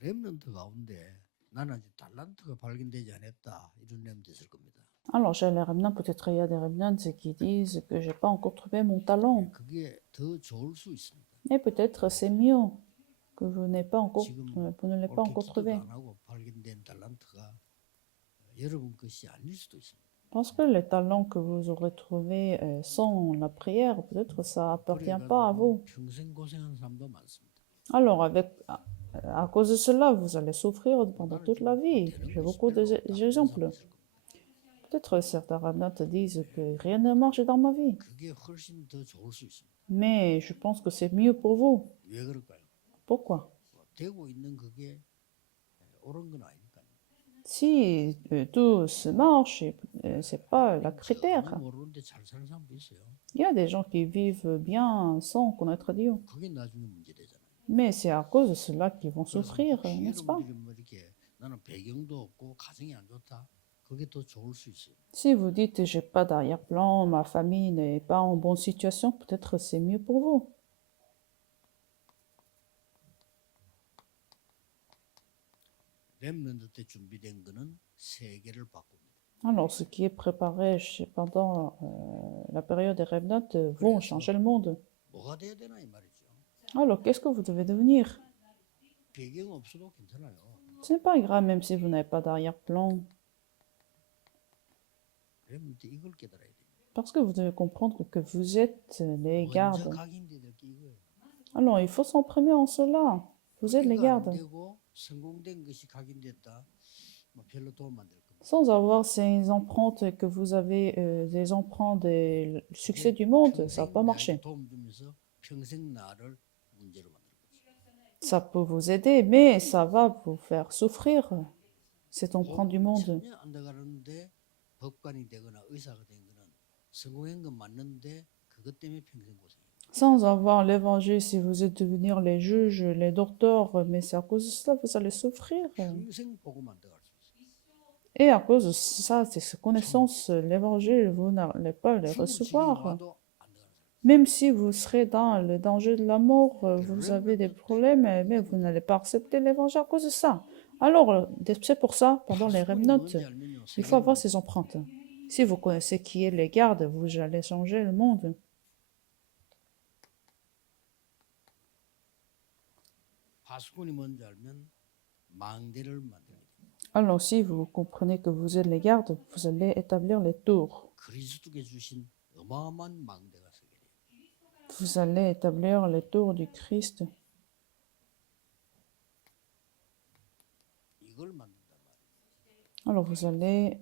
렘넌트 가운데 나는 아직 달란트가 발견되지 않았다 이런 렘도 있을 겁니다. Alors, chez les remnants, peut-être il y a des remnants qui disent que j'ai pas encore trouvé mon talent. 그게 더 좋을 수 있습니다. Et peut-être c'est mieux que vous ne l'avez pas encore 옳게 기도도 trouvé. 안 하고 발견된 달란트가 여러분 것이 아닐 수도 있습니다. Parce que les talents que vous aurez trouvés sans la prière, peut-être ça appartient pas à vous. 평생 고생한 사람도 많습니다. Alors, à cause de cela, vous allez souffrir pendant toute la vie. J'ai beaucoup d'exemples. Peut-être certains remnants disent que rien ne marche dans ma vie. 그게 훨씬 더 좋을 수 있습니다. Mais je pense que c'est mieux pour vous. 왜 그럴까요? Pourquoi? 되고 있는 그게 옳은 건 아니니까요. Si tout se marche, c'est pas la critère. 전혀 모르는데 잘 사는 사람도 있어요. Il y a des gens qui vivent bien sans connaître Dieu. 그게 나중에 문제 되잖아요. Mais c'est à cause de cela qu'ils vont souffrir, 혹시 n'est-ce pas? 여러분들이 뭐 이렇게 나는 배경도 없고 가정이 안 좋다. 그게 더 좋을 수 있어요. Si vous dites j'ai pas d'arrière-plan, ma famille n'est pas en bonne situation, peut-être c'est mieux pour vous. 렘넌트 때 준비된 거는 세계를 바꿉니다. Alors, ce qui est préparé pendant la période des remnants vont changer le monde. 뭐가 돼야 되나 이 말이죠. Alors, qu'est-ce que vous devez devenir? 배경 없어도 괜찮아요. Ce n'est pas grave même si vous n'avez pas d'arrière-plan, 렘넌트 이걸 깨달아야 돼요. parce que vous devez comprendre que vous êtes les 먼저 gardes. 각인돼야 될 게 이거예요. Alors, il faut s'imprimer en cela. Vous êtes les 이거 안 gardes. 되고 성공된 것이 각인됐다. 뭐 별로 도움 안 될 겁니다. Sans avoir ces empreintes que vous avez, des empreintes des succès du monde, ça va pas marcher. 도움 주면서 평생 나를 문제로 만들 거죠. Ça peut vous aider, mais ça va vous faire souffrir, cette empreinte du monde. 전혀 안 돼가는데 법관이 되거나 의사가 된 거는 성공한 건 맞는데 그것 때문에 평생 고생해요. Sans avoir l'évangile, si vous êtes devenir les juges, les docteurs, mais c'est à cause de cela que vous allez souffrir. 평생 복음 안 돼갈 수 있어요. Et à cause de ça, de ces connaissances, l'évangile, vous n'allez pas les 죽을 지경이 recevoir. 와도 안 돼가는 사람. Même si vous serez dans le danger de la mort, vous avez des problèmes, mais vous n'allez pas accepter l'évangile à cause de ça. Alors, c'est pour ça, pendant les remnants, 뭔지 알면요. il faut avoir ces empreintes. Si vous connaissez qui est les gardes, vous allez changer le monde. 파수꾼이 뭔지 알면 망대를 만듭니다. Alors, si vous comprenez que vous êtes les gardes, vous allez établir les tours. 그리스도께 주신 어마어마한 망대가 세계래요. Vous allez établir les tours du Christ. 이걸 만든단 말이에요. Alors, vous allez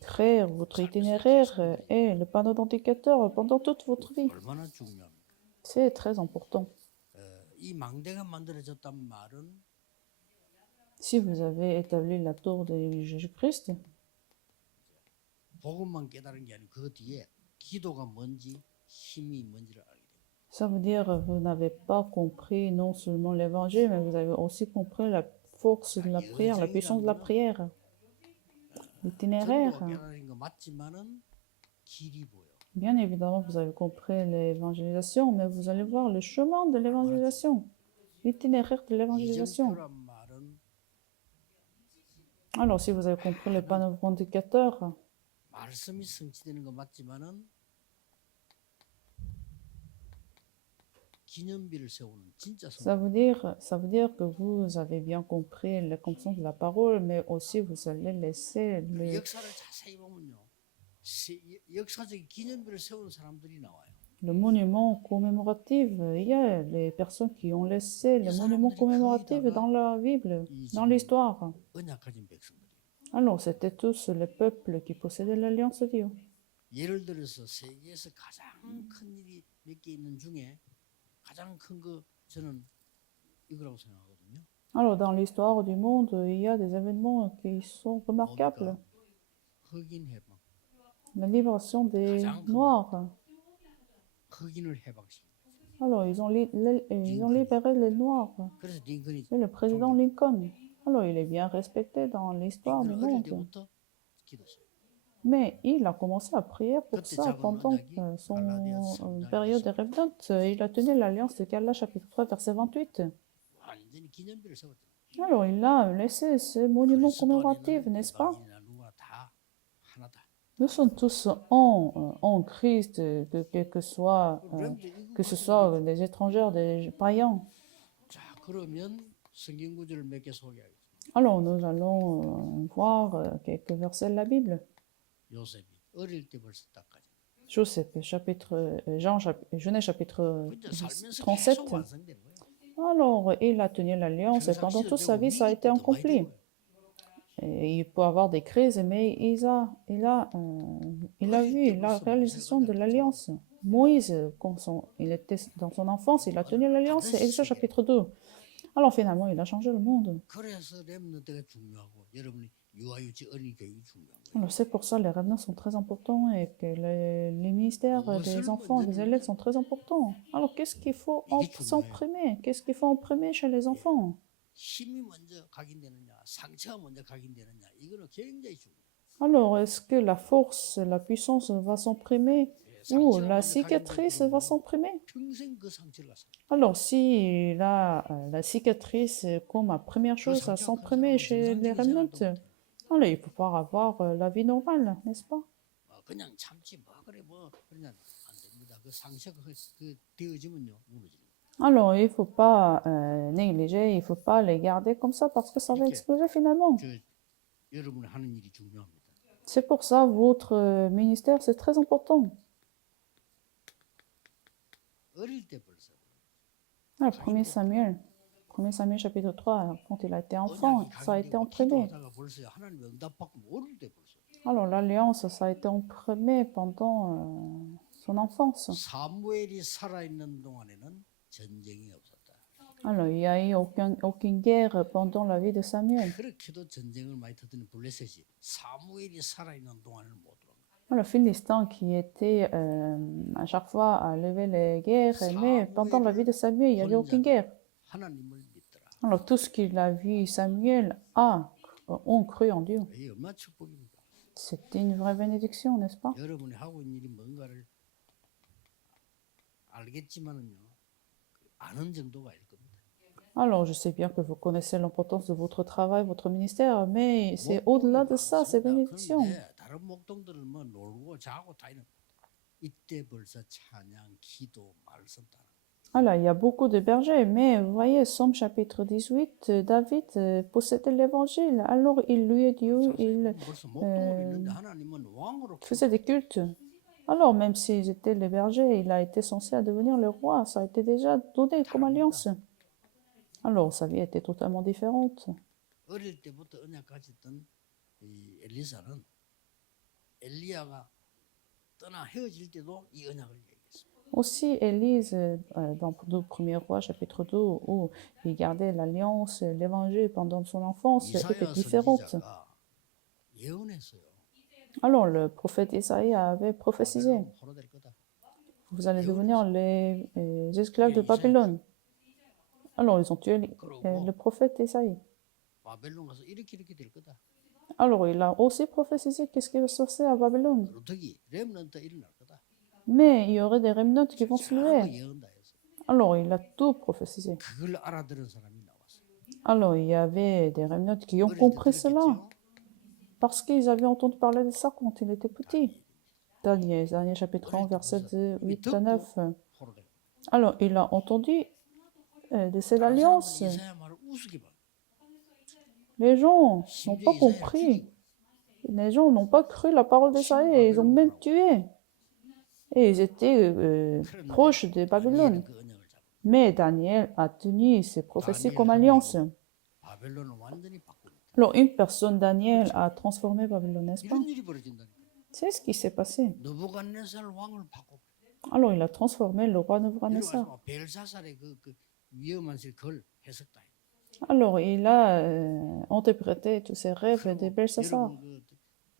créer votre itinéraire et le panneau d'indicateur pendant toute votre vie. 얼마나 중요합니까? C'est très important. 이 망대가 만들어졌단 말은 Si vous avez établi la tour de Jésus-Christ, 복음만 깨달은 게 아니고 그 뒤에 기도가 뭔지 힘이 뭔지를 알게 돼요. ça veut dire que vous n'avez pas compris non seulement l'évangile, mais vous avez aussi compris la force de la prière, la puissance de la prière. L'itinéraire. 전도가 깨달은 거 맞지만은 길이 보여. Bien évidemment, vous avez compris l'évangélisation, mais vous allez voir le chemin de l'évangélisation, l'itinéraire de l'évangélisation. 이정표란 말은 Alors, si vous avez compris le panneau indicateur, 말씀이 성취되는 거 맞지만은 기념비를 세우는 진짜 ça 성공. veut dire que vous avez bien compris la compréhension de la parole, mais aussi vous allez laisser le, 역사를 자세히 보면요, 역사적 기념비를 세우는 사람들이 나와요. le monument commémoratif. Il y a les personnes qui ont laissé le monument commémoratif dans la Bible, dans l'histoire. 언약 가진 백성들이에요. Alors, c'était tous les peuples qui possédaient l'alliance de Dieu. 예를 들어서 세계에서 가장 큰 일이 몇 개 있는 중에 가장 큰 거 저는 이거라고 생각하거든요. Alors, dans l'histoire du monde, il y a des événements qui sont remarquables. 흑인 해방, La libération des Noirs. 흑인을 해방시켰어요. Alors, ils ont libéré les Noirs. 그래서 링컨이 C'est le président Lincoln. Alors, il est bien respecté dans l'histoire du 링컨은 어릴 monde. 때부터 기도했어요. Mais il a commencé à prier pour ça pendant son période de Revdot. Il a tenu l'alliance de Galates chapitre 3, verset 28. 완전히 기념비를 세웠죠. Alors, il a laissé ce monument 그리스도 commémoratif, 안에는 n'est-ce pas? 이방인이나 누구나 다 하나다. Nous sommes tous en Christ, que ce soit des étrangers, des païens. 자, 그러면 성경 구절을 몇 개 소개하겠습니다. Alors, nous allons voir quelques versets de la Bible. 요셉이 어릴 때 벌써 딱 가져. Joseph, Genèse chapitre 그저 살면서 37. 계속 완성된 거예요. Alors, il a tenu l'alliance et pendant toute sa vie, ça a été accompli. Et il peut avoir des crises, mais il a vu la réalisation de l'alliance. Moïse, il était dans son enfance, il a tenu l'alliance, c'est Exode chapitre 2. Alors finalement, il a changé le monde. 그래서 렘넌트가 중요하고 여러분이 유아유치 어린이 교육이 중요한 거예요. Alors c'est pour ça que les revenants sont très importants et que les ministères des enfants et des élèves sont très importants. Alors qu'est-ce qu'il faut s'imprimer? Qu'est-ce qu'il faut imprimer chez les enfants? 힘이 먼저 각인되느냐, 상처가 먼저 각인되느냐, 이거는 굉장히 중요해요. Alors, est-ce que la force, la puissance va s'imprimer ou la cicatrice va s'imprimer? 평생 그 상처를 가서 Alors, si la cicatrice est comme la première chose à s'imprimer chez les remnants, alors il ne peut pas avoir la vie normale, n'est-ce pas? 그냥 참지 뭐 그래 뭐 그냥 안 됩니다. 그 상처가 그 되어지면요 무너집니다. Alors, il ne faut pas négliger, il ne faut pas les garder comme ça parce que ça va exploser finalement. 여러분이 하는 일이 중요합니다. C'est pour ça votre ministère, c'est très important. 어릴 때 벌써 Alors, 1 Samuel chapitre 3, quand il a été enfant, ça a été imprimé. 기도하다가 벌써 하나님 응답받고 어릴 때 벌써. Alors, l'alliance, ça a été imprimé pendant son enfance. 사무엘이 살아있는 동안에는 전쟁이 없었다. Alors, il n'y a eu aucune guerre pendant la vie de Samuel. 그렇게도 전쟁을 많이 터뜨린 블레셋이 사무엘이 살아있는 동안에는 못 들어간 거야. Alors, Philistin qui était à chaque fois à lever les guerres, mais pendant la vie de Samuel, il n'y avait aucune guerre. 하나님을 믿더라. Alors, tout ce qu'il a vu Samuel ont cru en Dieu. 이 얼마나 축복입니까? C'était une vraie bénédiction, n'est-ce pas? 여러분이 하고 있는 일이 뭔가를 알겠지만은요, 아는 정도가 아닐 겁니다. Alors, je sais bien que vous connaissez l'importance de votre travail, votre ministère, mais c'est au-delà de ça, c'est bénédiction. 그런데 다른 목동들은 뭐 놀고 자고 다 있는 이때 벌써 찬양, 기도, 말씀 다. Alors, il y a beaucoup de bergers, mais vous voyez, Somme chapitre 18, David possédait l'évangile. Alors, il louait Dieu, il 벌써 목동을 있는데 하나님은 왕으로 faisait des cultes. Alors, même s'ils étaient les bergers, il a été censé devenir le roi. Ça a été déjà donné comme alliance. Alors, sa vie était totalement différente. 어릴 때부터 언약 가졌던 이 엘리사는 엘리야가 떠나 헤어질 때도 이 언약을 얘기했습니다. Aussi, Élise, dans 2 premiers rois, chapitre 2, où il gardait l'alliance, l'évangile pendant son enfance, était 이사야 différente. 선지자가 예언했어요. Alors, le prophète Isaïe avait prophétisé. 바벨론 포로될 거다. Vous allez devenir les esclaves de Babylone. Alors, ils ont tué le prophète Isaïe. 바벨론 가서 이렇게 될 거다. Alors, il a aussi prophétisé qu'est-ce qui va se passer à Babylone. 루터기 렘넌트 일어날 거다. Mais il y aurait des remnants qui vont se 거 lever. 예언다 했어. Alors, il a tout prophétisé. 그걸 알아들은 사람이 나왔어. Alors, il y avait des remnants qui ont compris cela. Parce qu'ils avaient entendu parler de ça quand il était petit. Daniel chapitre 1, verset 8 à 9. 포로될. Alors, il a entendu de cette alliance. 이사야 말을 우습게 봐. Les gens n'ont pas compris. Les gens n'ont pas cru la parole d'Isaïe et ils ont même tué. Et ils étaient proches de Babylone. 그 언약을 잡고 Mais Daniel a tenu ses prophéties comme alliance. 바벨론을 완전히 바꾼다. Alors, une personne, Daniel, a transformé Babylone, n'est-ce pas? 이런 일이 벌어진다니까. C'est ce qui s'est passé. 느부갓네살 왕을 바꿔. Alors, il a transformé le roi 이런 Nebuchadnezzar. 말씀 벨사살의 그 위험한 그걸 해석다. Alors, il a interprété tous ces rêves de Belshazzar. 여러분 그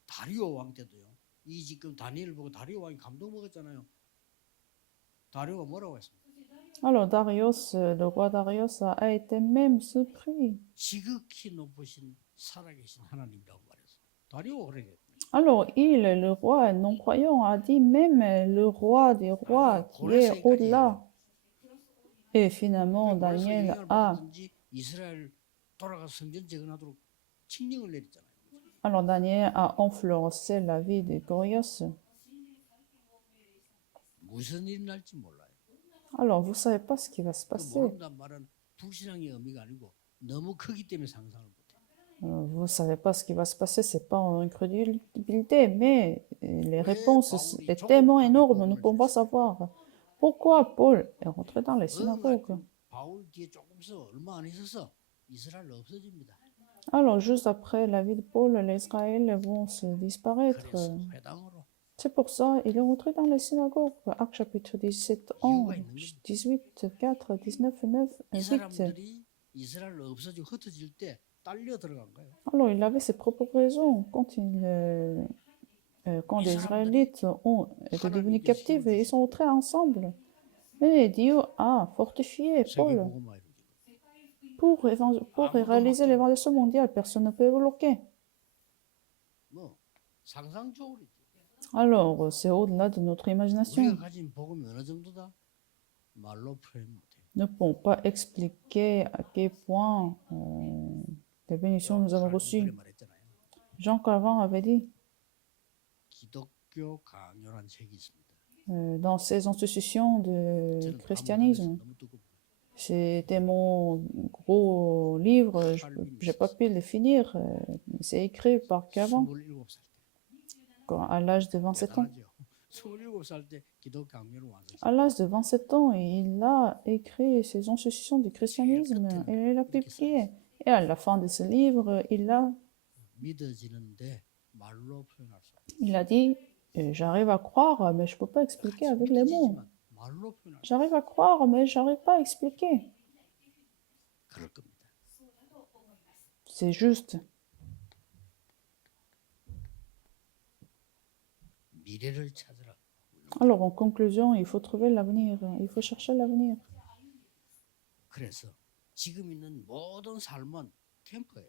다리오 왕 때도요. 이 지금 다니엘 보고 다리오 왕이 감동 먹었잖아요. 다리오가 뭐라고 했습니까? Alors, Darius, le roi Darius a été même surpris. 지극히 높으신 살아계신 하나님이라고 말했어. 다리오가 그러게. Alors, le roi non-croyant, a dit même le roi des rois qui est au-delà. Et finalement, Daniel a 돌아가 성전 재건하도록 칙령을 내렸잖아요. Alors Daniel a influencé la vie de Gorios. 무슨 일이 날지 몰라요. Alors vous savez pas ce qui va se 그 passer. 모른다는 말은 불신앙의 의미가 아니고 너무 크기 때문에 상상을 못해요. Vous savez pas ce qui va se passer, c'est pas en incrédulité, mais les réponses est tellement énorme, nous ne pouvons pas savoir. Pourquoi Paul est rentré dans les synagogues? 바울 뒤에 조금 서 얼마 안 있어서 이스라엘 없어집니다. Alors, juste après la vie de Paul, les Israéliens vont se disparaître. 그래서 회당으로 C'est pour ça qu'il est rentré dans les synagogues. Actes chapitre 17, 11, 18, 4, 19, 9, 이 8. 사람들이 이스라엘 없어지고 흩어질 때 딸려 들어간 거예요. Alors, il avait ses propres raisons. Quand les Israélites ont été devenus captifs, ils sont entrés ensemble. Et Dieu a fortifié Paul 세계복음화 이루어지고. pour réaliser l'évangélisation mondiale. Personne ne peut bloquer. 뭐 상상 초월이지. Alors, c'est au-delà de notre imagination. 우리가 가진 복음이 어느 정도다? 말로 표현 못해요. Nous ne pouvons pas expliquer à quel point les bénédictions nous avons 그래 reçues. 말했잖아요. Jean Calvin avait dit 기독교 강요란 책이 있습니다. dans ses institutions de 저는 christianisme, 너무 뜨겁고 c'était mon gros livre, je n'ai pas pu le finir. C'est écrit par Calvin 27살 à l'âge de 때 27 ans. 대단하죠. 27살 때 기독교 강요를 완성했어요. À l'âge de 27 ans, il a écrit ses institutions du christianisme et il a publié. Et à la fin de ce livre, 믿어지는데 말로 표현할 수 없어요. il a dit j'arrive à croire, mais je ne peux pas expliquer avec les mots. 믿어지지만 말로 표현할 수 J'arrive à croire, mais je n'arrive pas à expliquer. 그럴 겁니다. C'est juste. 미래를 찾으라. Alors, en conclusion, il faut trouver l'avenir. Il faut chercher l'avenir. 그래서 지금 있는 모든 삶은 캠프예요.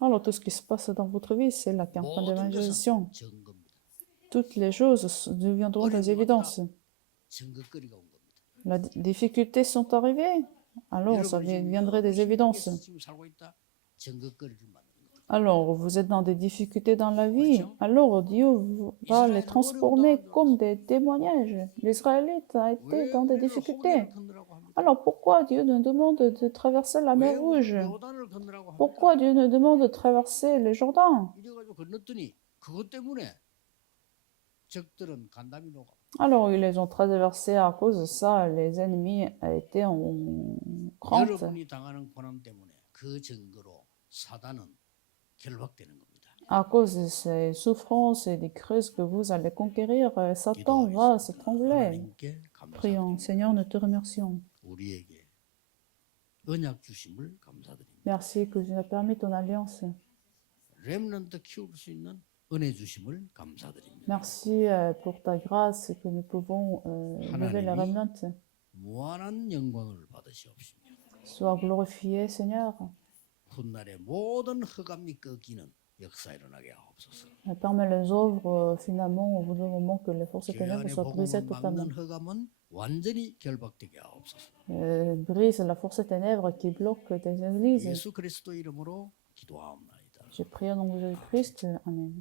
Alors, tout ce qui se passe dans votre vie, c'est la campagne 모든 d'évangélisation. 것은 증거입니다. Toutes les choses deviendront des évidences. 증거거리가 온 겁니다. Les difficultés sont arrivées, alors ça viendrait des évidences. 지금 살고 있다. 증거거리를 만드는 거예요. Alors, vous êtes dans des difficultés dans la vie, alors Dieu va les transformer comme des témoignages. L'Israélite a été dans des difficultés. Alors, pourquoi Dieu nous demande de traverser la mer Rouge? 요단을 건너라고 합니다. Pourquoi Dieu nous demande de traverser le Jourdain? 이래가지고 건넜더니 그것 때문에 적들은 간담이 녹아. Alors, ils les ont traversés à cause de ça. Les ennemis étaient en crainte. 여러분이 당하는 고난 때문에 그 증거로 사단은 결박되는 겁니다. À cause de ces souffrances et des crises que vous allez conquérir, Satan va se trembler. 하나님께 Prions, 감사드립니다. Seigneur, nous te remercions. 우리에게 언약 주심을 감사드립니다. Merci que tu nous as permis ton alliance. 렘넌트 키울 수 있는 은혜 주심을 감사드립니다. Merci pour ta grâce que nous pouvons lever les remnants. 무한한 영광을 받으시옵시며 Sois glorifié, Seigneur. 훗날의 모든 흑암이 꺾이는 역사 일어나게 하옵소서. Permets les œuvres, finalement, au bout du moment que les forces ténèbres 교회 soient brisées 복음을 totalement. 막는 흑암은 완전히 결박되게 하옵소서. Brise la force ténèbres qui bloque des églises. 예수 그리스도 이름으로 기도하옵나이다. Je prie au nom de Jésus-Christ. Amen.